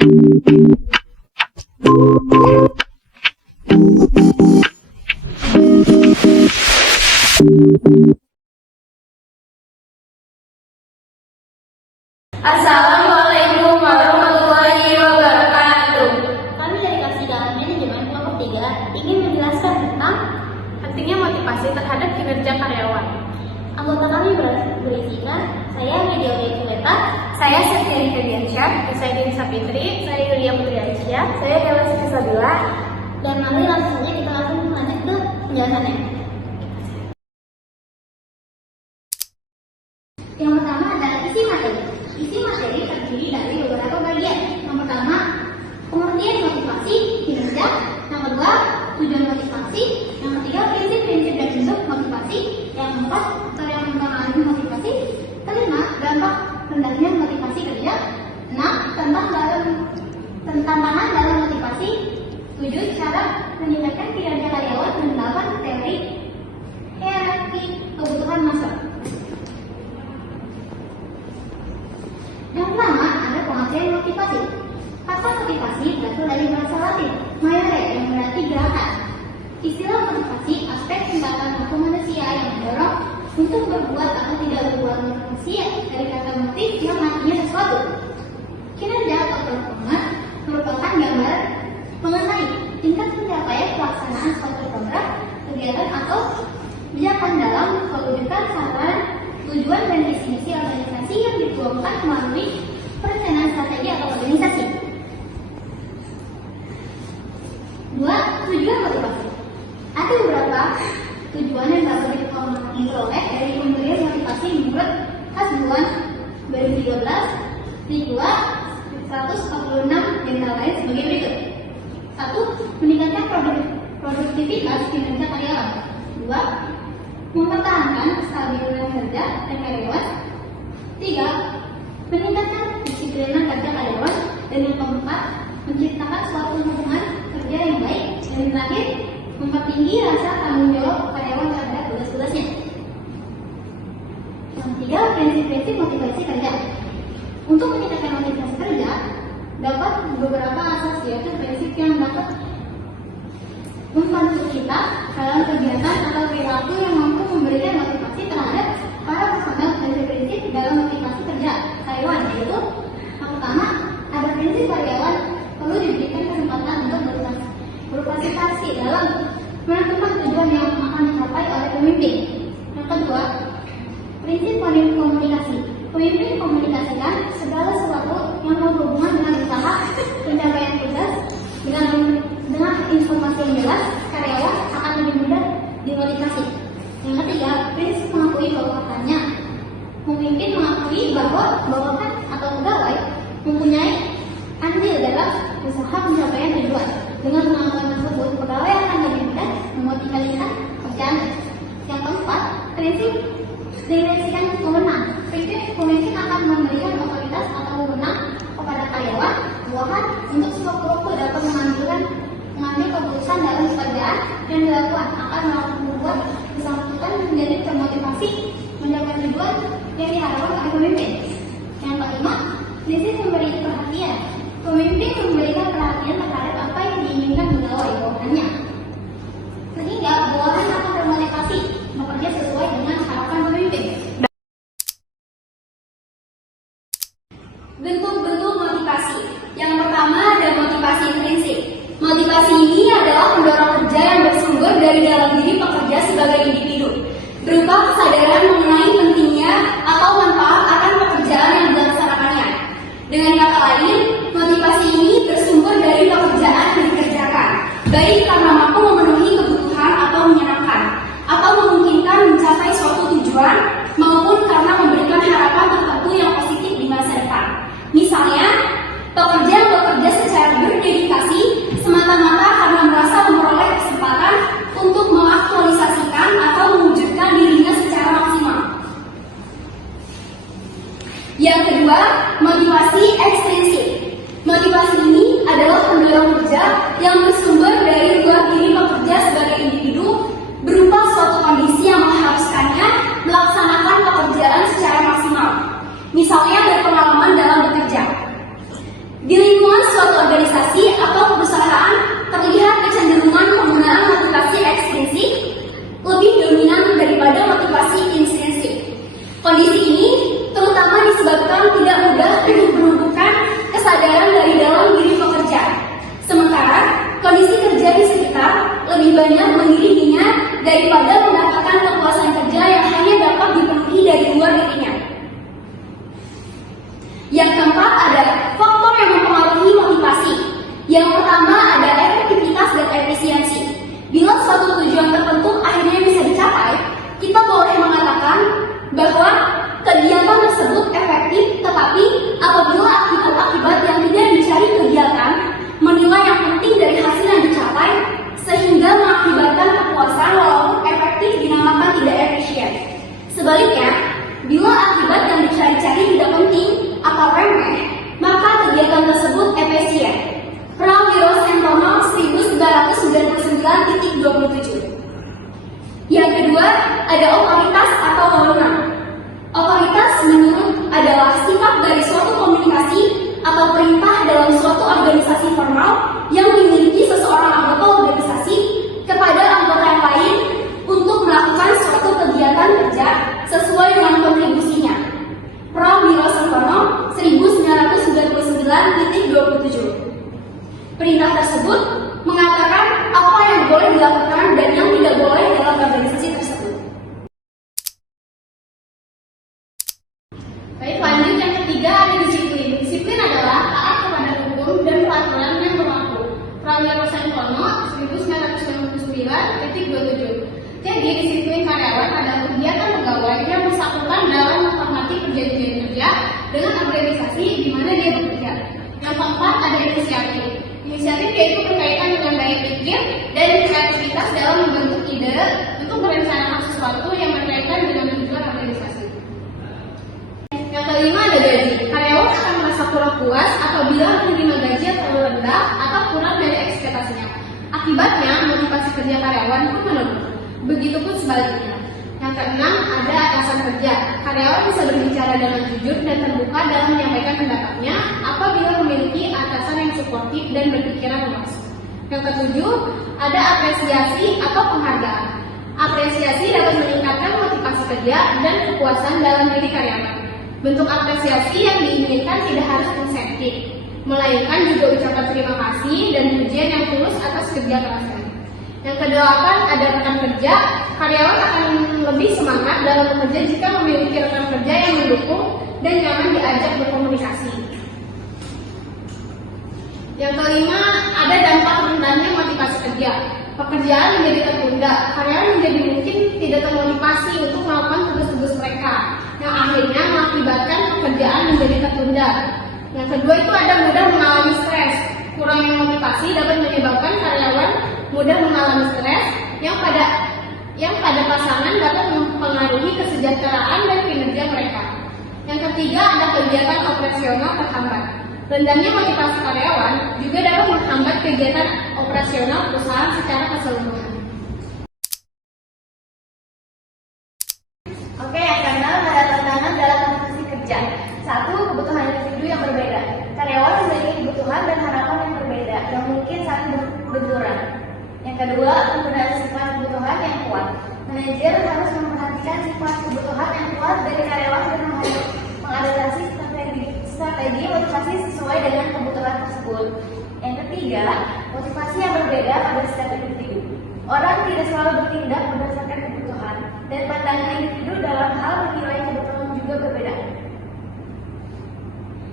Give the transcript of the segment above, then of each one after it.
Assalamualaikum warahmatullahi wabarakatuh. Kami dari Kasidahan Manajemen Kelompok 3 ingin menjelaskan tentang Pentingnya motivasi terhadap kinerja karyawan. anggota kami berisikan saya Media Julieta, Saya Septiani Ferdiansyah, saya Dinsa Fitri, saya Yulia Putri Aisyah, saya Dewa Siti Sabila. dan mari langsung saja kita lanjut ke penjelasannya. Yang pertama adalah isi materi. Isi materi terdiri dari beberapa bagian. Yang pertama, pengertian motivasi kinerja. Yang kedua, tujuan motivasi. Yang ketiga, prinsip-prinsip dan bentuk motivasi. Yang keempat, cara mempengaruhi motivasi. Kelima, dampak rendahnya motivasi kerja. 6, tantangan dalam motivasi. 7, cara meningkatkan kinerja karyawan. Dan 8, teori hierarki kebutuhan massa. Yang pertama ada pengertian motivasi. Kata motivasi berasal dari bahasa Latin, movere, yang berarti gerakan. Istilah motivasi aspek tindakan aku manusia yang mendorong untuk berbuat atau tidak berbuat. Motivasi dari kata motif yang artinya sesuatu. Kinerja atau performa merupakan gambar mengenai tingkat pencapaian pelaksanaan suatu program, kegiatan atau kebijakan dalam mewujudkan sasaran, tujuan dan visi misi organisasi yang dituangkan melalui perencanaan strategi atau organisasi. 2. Tujuan motivasi. Ada beberapa tujuan yang dapat diperoleh dari pemberian motivasi menurut Hasbuan 2013 di 146 yang lain sebagai berikut. 1. Meningkatkan produktivitas kinerja karyawan. 2. Mempertahankan kestabilan kerja dan karyawan. 3. Meningkatkan disiplinan kerja karyawan. Dan yang keempat, menciptakan suatu hubungan kerja yang baik. Dan yang terakhir, mempertinggi rasa tanggung jawab karyawan terhadap tugas-tugasnya. Yang ketiga, prinsip-prinsip motivasi kerja. Untuk meningkatkan motivasi kerja, dapat beberapa asas, yaitu prinsip yang dapat membantu kita dalam kegiatan atau perilaku yang mampu memberikan motivasi terhadap para personel. Prinsip dalam motivasi kerja karyawan, yaitu yang pertama, ada prinsip karyawan perlu diberikan kesempatan untuk berpartisipasi dalam menentukan tujuan yang akan dicapai oleh pemimpin. Yang kedua, prinsip komunikasi. Pemimpin komunikasikan segala sesuatu yang berhubungan dengan usaha pencapaian tugas dengan informasi yang jelas, karyawan akan lebih mudah dimotivasi. Yang ketiga, prinsip mengakui bahwa katanya. Pemimpin mengakui bahwa bawahan atau pegawai mempunyai andil dalam usaha pencapaian tujuan. Dengan pengakuan tersebut, pegawai akan lebih mudah memotivasikan pekerjaan. Yang keempat, prinsip delegasikan wewenang. Pemimpin akan memberikan otoritas atau wewenang kepada karyawan, bawahan untuk sewaktu-waktu dapat mengambil keputusan dalam pekerjaan yang dilakukan, akan membuat bersangkutan menjadi termotivasi mencapai tujuan yang diharapkan oleh pemimpin. Yang kelima, prinsip memberi perhatian. Pemimpin memberikan perhatian terhadap apa yang diinginkan pegawai bawahannya, sehingga bawahan akan termotivasi bekerja sesuai dengan harapan pemimpin. Bentuk-bentuk motivasi. Yang pertama ada motivasi intrinsik. Motivasi ini adalah pendorong kerja yang bersumber dari dalam diri pekerja sebagai individu, berupa kesadaran mengenai pentingnya atau manfaat akan pekerjaan yang dilaksanakannya. Dengan kata lain, motivasi ini bersumber dari pekerjaan yang dikerjakan, baik karena mampu memenuhi kebutuhan atau menyenangkan, atau memungkinkan mencapai suatu tujuan, maupun karena memberikan harapan tertentu yang positif di masa depan. Misalnya, pekerja yang bekerja secara berdedikasi semata-mata karena merasa memperoleh kesempatan untuk mengaktualisasikan atau mewujudkan dirinya secara maksimal. Yang kedua, motivasi ekstrinsik. Motivasi ini adalah pendorong kerja yang bersumber dari luar diri pekerja sebagai individu, berupa suatu kondisi yang mengharuskannya melaksanakan pekerjaan secara maksimal. Misalnya berpengalaman dalam bekerja. Di lingkungan organisasi atau perusahaan terlihat kecenderungan penggunaan motivasi ekstrinsik lebih dominan daripada motivasi intrinsik. Kondisi ini terutama disebabkan tidak mudah untuk menumbuhkan kesadaran dari dalam diri pekerja. Sementara kondisi kerja di sekitar lebih banyak mengiringinya daripada mendapatkan kepuasan kerja yang hanya dapat dipenuhi dari luar dirinya. Yang keempat ada faktor yang mempengaruhi motivasi. Yang pertama ada efektivitas dan efisiensi. Bila suatu tujuan tertentu akhirnya bisa dicapai, kita boleh mengatakan bahwa kegiatan tersebut efektif, tetapi apabila akibat-akibat yang tidak dicari kegiatan menilai yang penting dari hasil yang dicapai sehingga mengakibatkan kepuasan walaupun efektif dinamakan tidak efisien. Sebaliknya, bila akibat yang dicari-cari tidak penting atau remeh, maka kegiatan tersebut efisien. Prawiro Sentono 1999.27. Yang kedua, ada otoritas atau wewenang. Otoritas menurut adalah sifat dari suatu komunikasi atau perintah dalam suatu organisasi formal yang dimiliki seseorang anggota organisasi kepada anggota yang lain untuk melakukan suatu kegiatan kerja sesuai dengan kontribusinya. Prawiro Sentono 1999.27. Perintah tersebut mengatakan apa yang boleh dilakukan dan yang tidak boleh dalam organisasi tersebut. Baik, lanjut yang ketiga ada disiplin. Disiplin adalah taat kepada hukum dan peraturan yang berlaku. Prawiro Sentono 1999.27. Jadi disiplin karyawan adalah kegiatan pegawai yang bersangkutan dalam menghormati perjanjian kerja dengan organisasi di mana dia bekerja. Yang keempat ada inisiatif. Inisiatif yaitu berkaitan dengan daya pikir dan kreativitas dalam membentuk ide untuk merencanakan sesuatu yang berkaitan dengan tujuan organisasi. Yang kelima ada gaji. Karyawan akan merasa kurang puas apabila menerima gaji yang terlalu rendah atau kurang dari ekspektasinya. Akibatnya motivasi kerja karyawan pun menurun. Begitupun sebaliknya. Yang keenam ada atasan kerja. Karyawan bisa berbicara dengan jujur dan terbuka dalam menyampaikan pendapatnya apabila memiliki atasan yang suportif dan berpikiran luas. Yang ketujuh ada apresiasi atau penghargaan. Apresiasi dapat meningkatkan motivasi kerja dan kepuasan dalam diri karyawan. Bentuk apresiasi yang diinginkan tidak harus insentif, melainkan juga ucapan terima kasih dan pujian yang tulus atas kerja kerasnya. Yang kedelapan ada rekan kerja. Karyawan akan lebih semangat dalam bekerja jika memiliki rekan kerja yang mendukung dan nyaman diajak berkomunikasi. Yang kelima ada dampak rendahnya motivasi kerja. Pekerjaan menjadi tertunda. Karyawan menjadi mungkin tidak termotivasi untuk melakukan tugas-tugas mereka, yang akhirnya mengakibatkan pekerjaan menjadi tertunda. Yang kedua itu ada mudah mengalami stres. Kurangnya motivasi dapat menyebabkan karyawan mudah mengalami stres yang pada pasangan dapat mempengaruhi kesejahteraan dan kinerja mereka. Yang ketiga ada kegiatan operasional terhambat. Rendahnya motivasi karyawan juga dapat menghambat kegiatan operasional perusahaan secara keseluruhan. Oke, yang keenam ada tantangan dalam motivasi kerja. Satu, kebutuhan individu yang berbeda. Karyawan memiliki kebutuhan dan harapan yang berbeda yang mungkin saling berbenturan. Yang kedua, penggunaan sifat kebutuhan yang kuat. Manajer harus memperhatikan sifat kebutuhan yang kuat dari karyawan dan mengadaptasi strategi motivasi sesuai dengan kebutuhan tersebut. Yang ketiga, motivasi yang berbeda pada setiap individu. Orang tidak selalu bertindak berdasarkan kebutuhan, dan pandangan individu dalam hal menilai kebutuhan juga berbeda.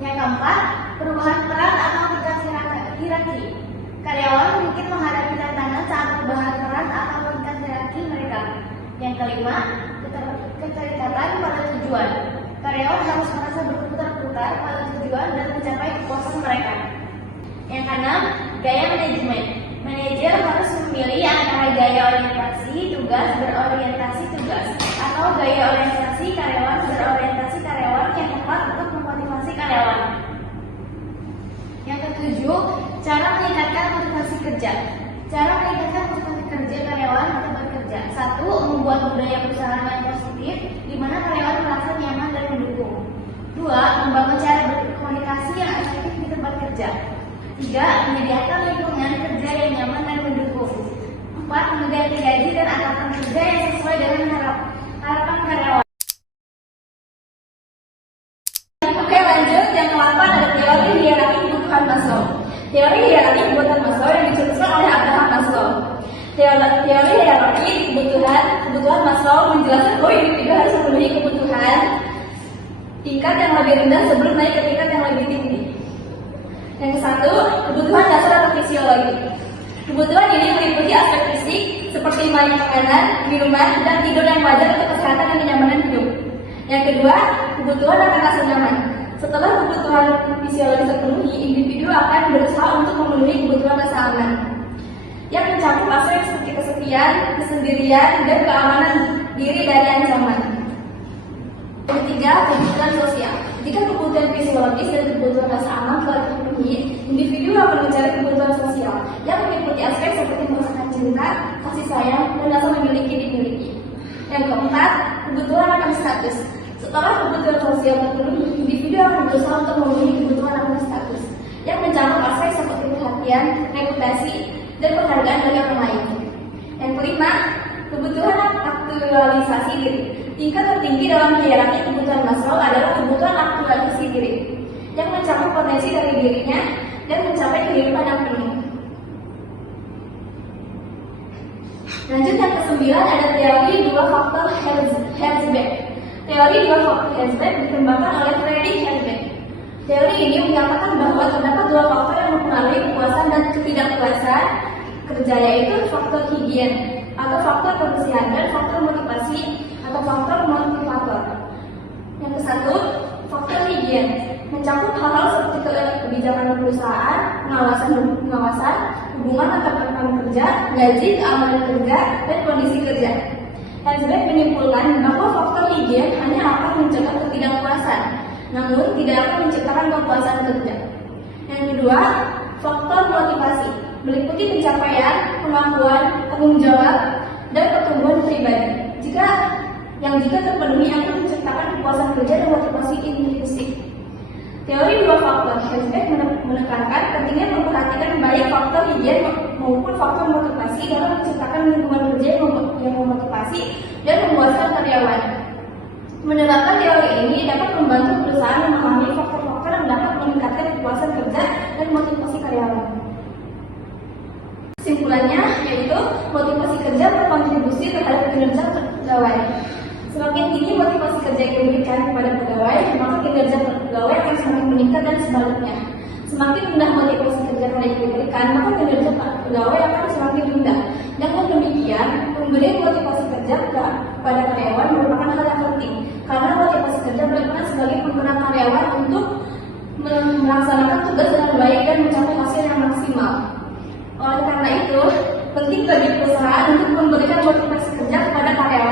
Yang keempat, perubahan peran atau tingkat hierarki. Karyawan mungkin menghadapi tantangan saat perubahan peran atau tingkat hierarki mereka. Yang kelima, keterikatan pada tujuan. Karyawan harus merasa berputar-putar pada tujuan dan mencapai kepuasan mereka. Yang keenam, gaya manajemen. Manajer harus memilih antara gaya orientasi tugas berorientasi tugas atau gaya orientasi karyawan berorientasi karyawan yang tepat untuk memotivasi karyawan. Yang ketujuh, cara meningkatkan motivasi kerja. Cara meningkatkan motivasi kerja karyawan untuk bekerja. Satu, membuat budaya perusahaan yang positif, di mana karyawan merasa nyaman dan mendukung. Dua, membangun cara berkomunikasi yang efektif di tempat kerja. 3. Menyediakan lingkungan kerja yang nyaman dan mendukung. 4. Mengganti gaji dan atasan kerja yang sesuai dengan harapan karyawan. Oke, lanjut. Yang ke-8 ada teori hierarki kebutuhan Maslow. Teori hierarki kebutuhan Maslow yang dicetuskan oleh Abraham Maslow. Teori hierarki kebutuhan Maslow menjelaskan bahwa individu harus memenuhi kebutuhan tingkat yang lebih rendah sebelum naik ke tingkat yang lebih tinggi. Yang ke-1, kebutuhan dasar atau fisiologi. Kebutuhan ini meliputi aspek fisik seperti makanan, minuman, dan tidur yang wajar untuk kesehatan dan kenyamanan hidup. Yang kedua, kebutuhan akan rasa nyaman. Setelah kebutuhan fisiologi terpenuhi, individu akan berusaha untuk memenuhi kebutuhan rasa aman yang mencakup aspek seperti kesepian, kesendirian, dan keamanan diri dari ancaman. Yang ketiga, kebutuhan sosial. Jika kebutuhan fisiologis dan kebutuhan rasa aman telah terpenuhi, individu akan mencari kebutuhan sosial yang meliputi aspek seperti merasakan cinta, kasih sayang, dan rasa dimiliki. Yang keempat, kebutuhan akan status. Setelah kebutuhan sosial terpenuhi, individu akan berusaha untuk memenuhi kebutuhan akan status yang mencakup aspek seperti perhatian, reputasi, dan penghargaan dari orang lain. Yang kelima, kebutuhan aktualisasi diri. Tingkat tertinggi dalam hierarki kebutuhan Maslow adalah kebutuhan aktualisasi diri yang mencakup potensi dari dirinya dan mencapai kehidupan yang penuh. Lanjut yang ke-9 ada teori 2 faktor Herzberg. Teori 2 faktor Herzberg dikembangkan oleh Friedrich Herzberg. Teori ini menyatakan bahwa terdapat 2 faktor yang mempengaruhi kepuasan dan ketidakpuasan kerja, yaitu faktor higien atau faktor kebersihan dan faktor motivasi atau faktor motivator. Yang ke-1, faktor higien mencakup hal-hal seperti kebijakan perusahaan, pengawasan, hubungan antar rekan kerja, gaji, keamanan kerja, dan kondisi kerja. Herzberg menyimpulkan bahwa faktor higien hanya akan mencegah ketidakpuasan, namun tidak akan menciptakan kepuasan kerja. Yang kedua, faktor motivasi meliputi pencapaian, pengakuan, tanggung jawab, dan pertumbuhan pribadi. Jika terpenuhi akan menciptakan kepuasan kerja dan motivasi intrinsik. Teori 2 faktor Herzberg menekankan pentingnya memperhatikan baik faktor higien maupun faktor motivasi dalam menciptakan lingkungan kerja yang memotivasi dan memuaskan karyawan. Menerapkan teori ini dapat membantu perusahaan memahami faktor-faktor yang dapat meningkatkan kepuasan kerja dan motivasi karyawan. Kesimpulannya yaitu motivasi kerja berkontribusi terhadap kinerja pegawai. Semakin tinggi motivasi kerja yang diberikan kepada pegawai, maka kinerja pegawai akan semakin meningkat dan sebaliknya. Semakin rendah motivasi kerja yang diberikan, maka kinerja pegawai akan semakin rendah. Dengan demikian, pemberian motivasi kerja kepada karyawan merupakan hal yang penting, karena motivasi kerja berperan sebagai penggerak karyawan untuk melaksanakan tugas dengan baik dan mencapai hasil yang maksimal. Oleh karena itu, penting bagi perusahaan untuk memberikan motivasi kerja kepada karyawan